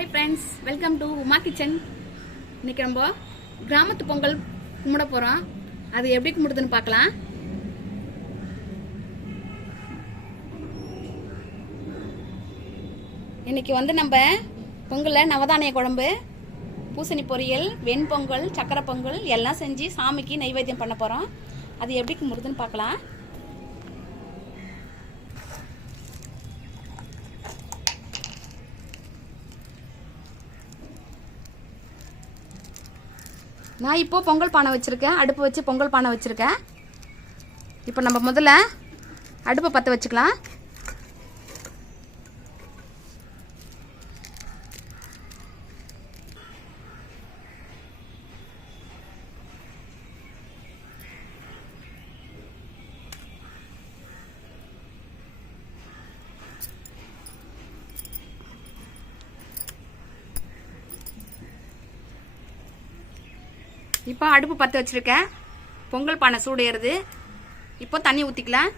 Hi friends, welcome to Uma kitchen. இன்னைக்கு நம்ம கிராமத்து பொங்கல் கும்பிட போகிறோம். அது எப்படி கும்பிடுதுன்னு பார்க்கலாம். இன்னைக்கு நம்ம பொங்கலில் நவதானிய குழம்பு, பூசணி பொரியல், வெண்பொங்கல், சக்கரை பொங்கல் எல்லாம் செஞ்சு சாமிக்கு நைவேத்தியம் பண்ண போகிறோம். அது எப்படி கும்பிடுதுன்னு பார்க்கலாம். நான் இப்போ பொங்கல் பானை வச்சுருக்கேன். அடுப்பு வச்சு பொங்கல் பானை வச்சுருக்கேன். இப்போ நம்ம முதல்ல அடுப்பை பற்ற வச்சுக்கலாம். இப்போ அடுப்பு பற்ற வச்சுருக்கேன். பொங்கல் பானை சூடு ஏறுது. இப்போ தண்ணி ஊற்றிக்கலாம்.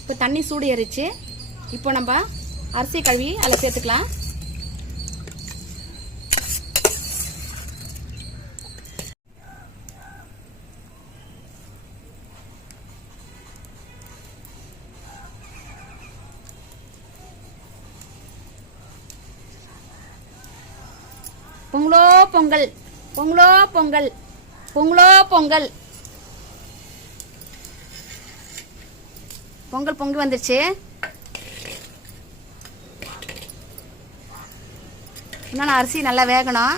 இப்போ தண்ணி சூடு ஏறிச்சு. இப்போ நம்ம அரிசி கழுவி அதில் சேர்த்துக்கலாம். பொங்கலோ பொங்கல், பொங்கலோ பொங்கல், பொங்கலோ பொங்கல். பொங்கல் பொங்கி வந்துருச்சு. இன்னும் அரிசி நல்லா வேகணும்.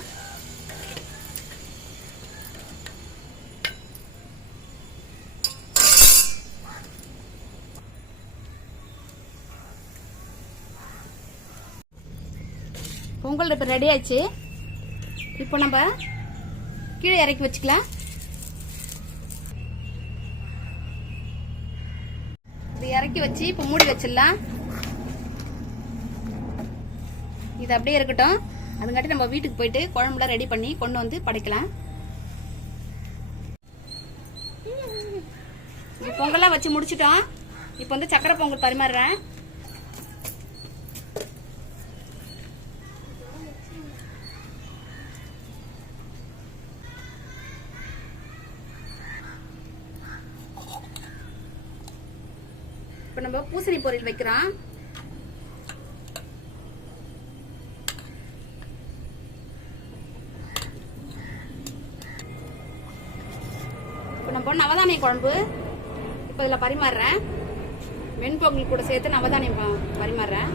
பொங்கல் இப்போ ரெடி ஆச்சு. இப்போ நம்ம கீழே இறக்கி வச்சுக்கலாம். இது இறக்கி வச்சு இப்போ மூடி வச்சிடலாம். இது அப்படியே இருக்கட்டும். அதுங்காட்டி நம்ம வீட்டுக்கு போயிட்டு குழம்புலாம் ரெடி பண்ணி கொண்டு வந்து படைக்கலாம். பொங்கல்லாம் வச்சு முடிச்சிட்டோம். இப்போ சக்கரை பொங்கல் பரிமாறுறேன். இப்போ நம்ம பூசணி பொரியல் வைக்கிறோம். நவதானிய குழம்பு இப்போ இதில் பரிமாறுறேன். வெண்பொங்கல் கூட சேர்த்து நவதானியம் பரிமாறுறேன்.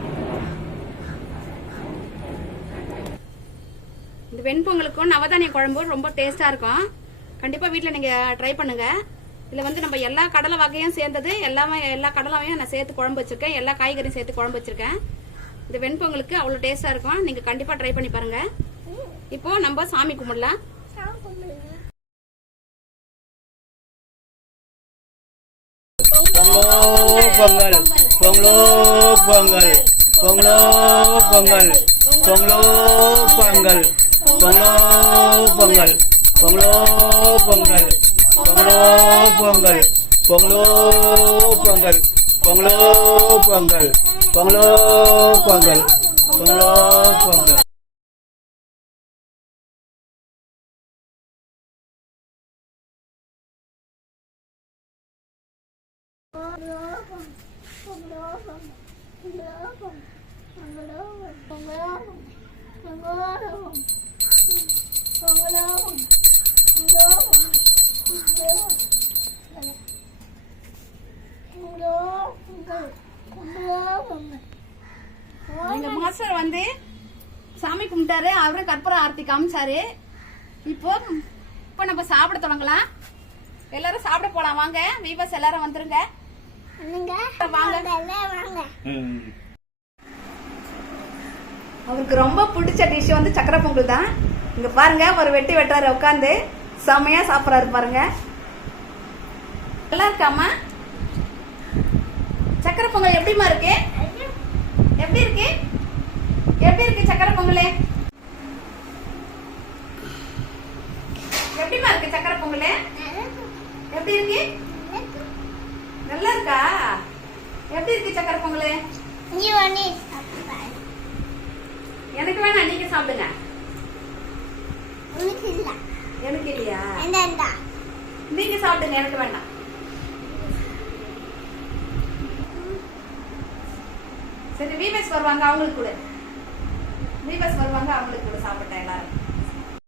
இந்த வெண்பொங்கலுக்கும் நவதானிய குழம்பு ரொம்ப டேஸ்டாக இருக்கும். கண்டிப்பாக வீட்டில் நீங்கள் ட்ரை பண்ணுங்க. இதில் நம்ம எல்லா கடலை வகையும் சேர்ந்தது, எல்லா கடலையும் நான் சேர்த்து குழம்பு வச்சிருக்கேன். எல்லா காய்கறியும் சேர்த்து குழம்பு வச்சிருக்கேன். இந்த வெண்பொங்கலுக்கு அவ்வளோ டேஸ்டாக இருக்கும். நீங்கள் கண்டிப்பாக ட்ரை பண்ணி பாருங்க. இப்போ நம்ம சாமி கும்பிடலாம். பொங்கல் பொங்கலோ பொங்கல், பொங்கலோ பொங்கல், பொங்கலோ பொங்கல், பொங்கலோ பொங்கல், பொங்கலோ பொங்கல், பொங்கலோ பொங்கல், பொங்கலோ பொங்கல், பொங்கலோ பொங்கல், பொங்கலோ பொங்கல், பொங்கலோ பொங்கல். எங்க மாஸ்டர் சாமி கும்பிட்டாரு. அவரும் கற்பூர ஆரத்தி காமிச்சாரு. இப்போ நம்ம சாப்பிட தொடங்கலாம். எல்லாரும் சாப்பிட போலாம். வாங்க வீவர்ஸ் எல்லாரும் வந்துருங்க. அவருக்கு ரொம்ப பிடிச்ச டிஷ் சக்கரை பொங்கல் தான். இங்க பாருங்க, ஒரு வெட்டி வெட்டுறாரு உட்காந்து. செமையா சாப்பிட்றாரு பாருங்க. நல்லா இருக்காமா? சக்கரை பொங்கல் எப்படிமா இருக்கு? எப்படி இருக்கு? எப்படி இருக்கு சக்கரை பொங்கல்? எப்படிமா இருக்கு சக்கரை பொங்கல்? எப்படி இருக்கு? நல்லா இருக்கா? எப்படி இருக்கு சக்கரை பொங்கல்? எனக்கு வேணாம், நீங்க சாப்பிடுங்க. எனக்கு இல்லையா? நீங்க சாப்பிடுங்க, எனக்கு வேண்டாம். சரி, வீவர்ஸ் வருவாங்க, அவங்களுக்கு கூட. வீவர்ஸ் வருவாங்க, அவங்களுக்கு கூட சாப்பிட்டேன் எல்லாரும்.